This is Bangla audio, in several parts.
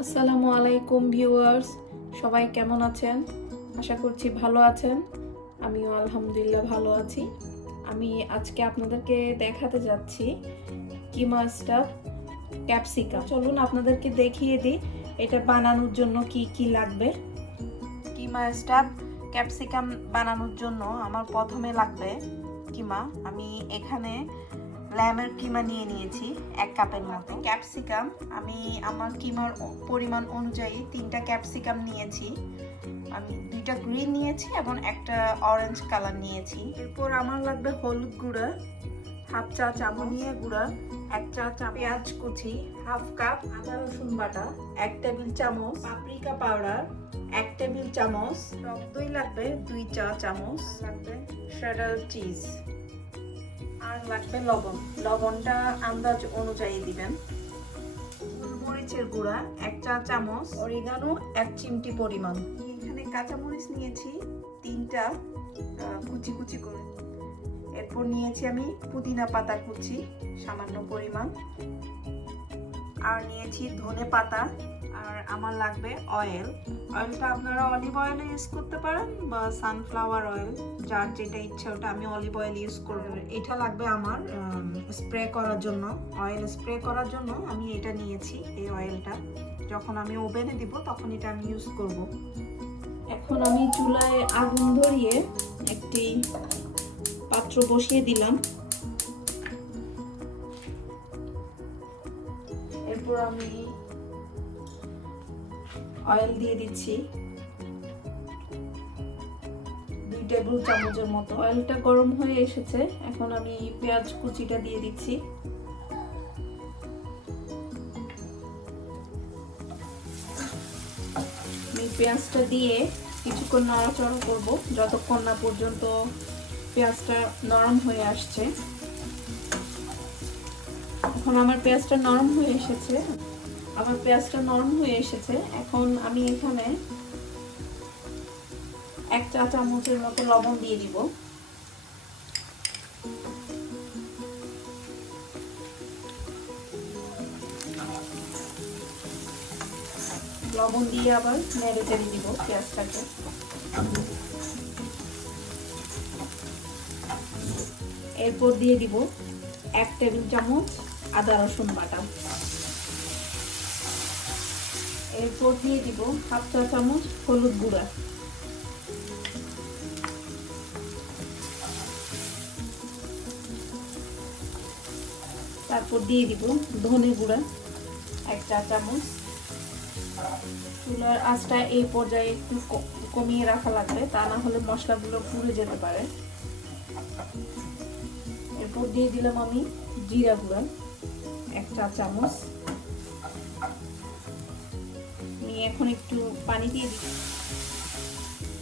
আসসালামু আলাইকুম ভিউয়ার্স, সবাই কেমন আছেন? আশা করছি ভালো আছেন। আমিও আলহামদুলিল্লাহ ভালো আছি। আমি আজকে আপনাদেরকে দেখাতে যাচ্ছি কিমা স্টাফ ক্যাপসিকাম। চলুন আপনাদেরকে দেখিয়ে দিই এটা বানানোর জন্য কি কি লাগবে। কিমা স্টাফ ক্যাপসিকাম বানানোর জন্য আমার প্রথমে লাগবে কিমা। আমি এখানে ল্যামের কিমা নিয়ে নিয়েছি 1 কাপের মতো। ক্যাপসিকাম আমি আমার কিমার পরিমাণ অনুযায়ী 3টা ক্যাপসিকাম নিয়েছি। আমি 2টা গ্রিন নিয়েছি এবং একটা অরেঞ্জ কালার নিয়েছি। এরপর আমার লাগবে হলুদ গুঁড়া 1/2 চা চামচ, ধনিয়া গুঁড়া 1 চা চামচ, পেঁয়াজ কুচি 1/2 কাপ, আদা রসুন বাটা 1 টেবিল চামচ, পাপরিকা পাউডার 1 টেবিল চামচ, টক দই লাগবে 2 চা চামচ, লাগবে শ্রেডার চিজ, আর লাগবে লবণ। লবণটা আন্দাজ অনুযায়ী দিবেন। মরিচের গুঁড়া 1 চা চামচ, অরিগানো 1 চিমটি পরিমাণ। এখানে কাঁচামরিচ নিয়েছি 3টা কুচি কুচি করে। এরপর নিয়েছি আমি পুদিনা পাতা কুচি সামান্য পরিমাণ, আর নিয়েছি ধনে পাতা, আর আমার লাগবে অয়েল। অয়েলটা আপনারা অলিভ অয়েল ইউজ করতে পারেন বা সানফ্লাওয়ার অয়েল, যার যেটা ইচ্ছা ওটা। আমি অলিভ অয়েল ইউজ করব। এটা লাগবে আমার স্প্রে করার জন্য, অয়েল স্প্রে করার জন্য আমি এটা নিয়েছি। এই অয়েলটা যখন আমি ওভেনে দিব তখন এটা আমি ইউজ করব। এখন আমি চুলায় আগুন ধরিয়ে একটি পাত্র বসিয়ে দিলাম। এরপর আমি অয়েল দিয়ে দিচ্ছি 2 টেবিল চামচের মতো। অয়েলটা গরম হয়ে এসেছে, এখন আমি পেঁয়াজ কুচিটা দিয়ে দিচ্ছি। আমি পেঁয়াজটা দিয়ে কিছুক্ষণ নাড়াচাড়া করব যতক্ষণ না পর্যন্ত পেঁয়াজটা নরম হয়ে আসছে। এখন আমার পেঁয়াজটা নরম হয়ে এসেছে। এখন আমি এখানে 1 চা চামচের মতো লবণ দিয়ে দিব। লবণ দিয়ে আবার নেড়ে চেড়ে দিব পেঁয়াজটাকে। এরপর দিয়ে দিব 1 টেবিল চামচ আদা রসুন বাটা। এরপর দিয়ে দিব 1/2 চা চামচ হলুদ গুঁড়া। তারপর দিয়ে দিব ধনে গুঁড়া 1 চা চামচ। চুলার আঁচটা এই পর্যায়ে একটু কমিয়ে রাখা লাগবে, তা না হলে মশলাগুলো পুড়ে যেতে পারে। এরপর দিয়ে দিলাম আমি জিরা গুঁড়া 1 চা চামচ। আমি এখন একটু পানি দিয়ে দিব।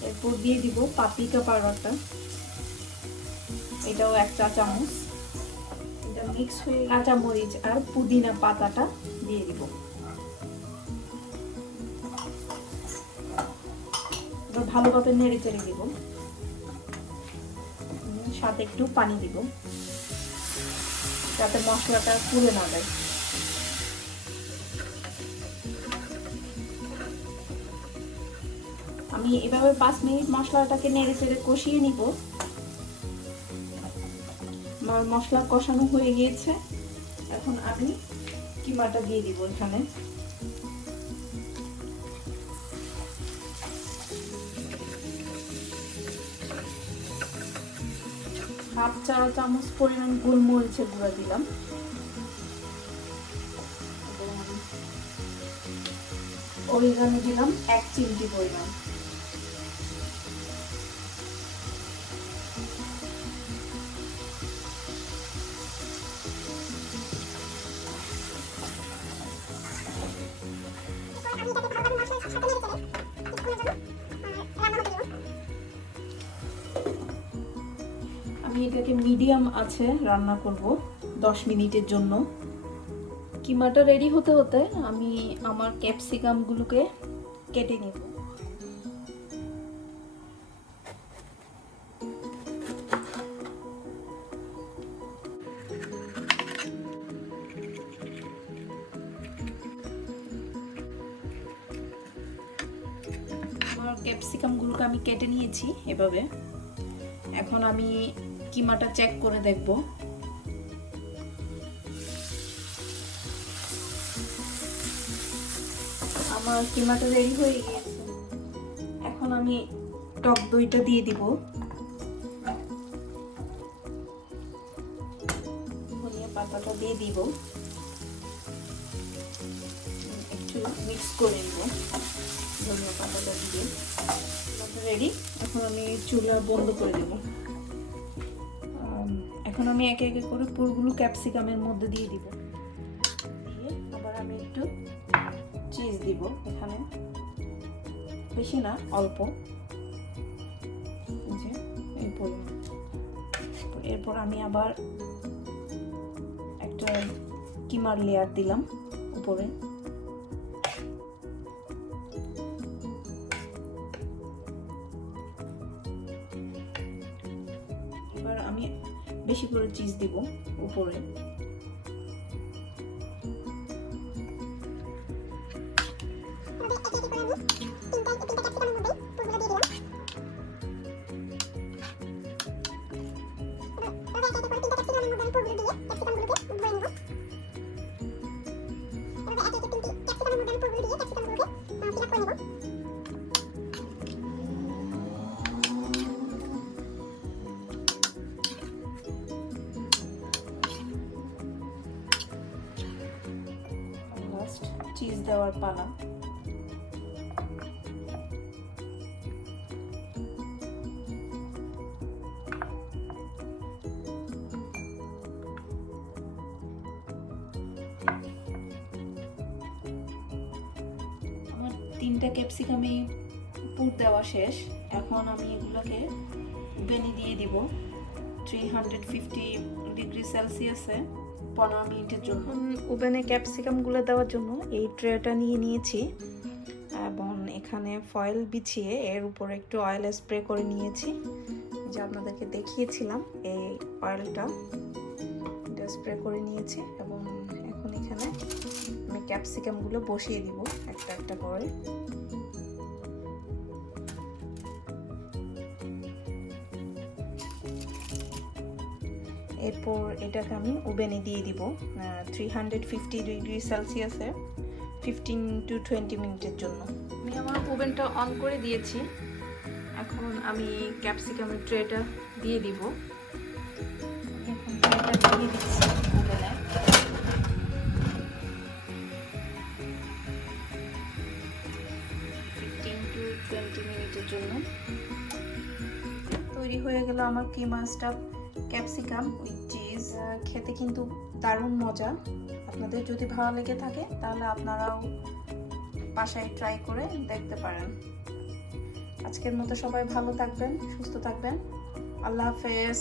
এরপর দিয়ে দিব পাপরিকা পাউডারটা, এটাও 1 চা চামচ। এটা মিক্স হয়ে কাঁচামরিচ আর পুদিনা পাতাটা দিয়ে দিব। ভালোভাবে নেড়ে চেড়ে দিব, সাথে একটু পানি দিব যাতে মশলাটা পুড়ে না যায়। আমি এভাবে 5 মিনিট মশলাটাকে নেড়ে চেড়ে কষিয়ে নিব। আমার মশলা কষানো হয়ে গিয়েছে, এখন আমি কিমাটা দিয়ে দিব এখানে। হাফ চা চামচ পরিমাণ গোলমরিচের গুঁড়া দিলাম। অরিগানো দিলাম 1 চিমটি পরিমাণ। আমি এটাকে মিডিয়াম আছে রান্না করব 10 মিনিটের জন্য। কিমাটা রেডি হতে হতে আমি আমার ক্যাপসিকামগুলোকে কেটে নেব। ক্যাপসিকামগুলোকে আমি কেটে নিয়েছি এভাবে। এখন আমি কিমাটা চেক করে দেখব। আমার কিমাটা রেডি হয়ে গিয়েছে। এখন আমি টক দইটা দিয়ে দিব। ধনিয়া পাতাটা দিয়ে দিব, একটু মিক্স করে নিব ধনিয়া পাতাটা দিয়ে। রেডি। এখন আমি চুলা বন্ধ করে দেব। এখন আমি একে একে করে পুরোগুলো ক্যাপসিকামের মধ্যে দিয়ে দিব। দিয়ে আবার আমি একটু চিজ দিব এখানে, বেশি না, অল্প, যে এই পরিমাণ। এরপর আমি আবার একটা কিমার লেয়ার দিলাম উপরে। এবার আমি বেশি করে চিজ দিব উপরে। চিজ দেওয়ার পালা। আমার 3টা ক্যাপসিকামই পুর দেওয়া শেষ। এখন আমি এগুলোকে ওভেনে দিয়ে দিব 350 ডিগ্রি সেলসিয়াসে 15 মিনিটের জন্য। ওভেনে ক্যাপসিকামগুলো দেওয়ার জন্য এই ট্রেটা নিয়ে নিয়েছি এবং এখানে ফয়েল বিছিয়ে এর উপরে একটু অয়েল স্প্রে করে নিয়েছি, যে আপনাদেরকে দেখিয়েছিলাম। এই অয়েলটা স্প্রে করে নিয়েছি এবং এখন এখানে আমি ক্যাপসিকামগুলো বসিয়ে দিব একটা একটা করে। এরপর এটাকে আমি ওভেনে দিয়ে দিব 350 ডিগ্রি সেলসিয়াসে 15 to 20 মিনিটের জন্য। আমি আমার ওভেনটা অন করে দিয়েছি। এখন আমি ক্যাপসিকামের ট্রেটা দিয়ে দিব। এখন ট্রেটা দিয়ে দিচ্ছি ওভেনে। 15 to 20 মিনিটের জন্য। তৈরি হয়ে গেল আমার কিমা স্টাফ ক্যাপসিকাম উইথ চিজ। খেতে কিন্তু দারুণ মজা। আপনাদের যদি ভালো লেগে থাকে তাহলে আপনারাও বাসায় ট্রাই করে দেখতে পারেন। আজকের মতো সবাই ভালো থাকবেন, সুস্থ থাকবেন। আল্লাহ হাফেজ।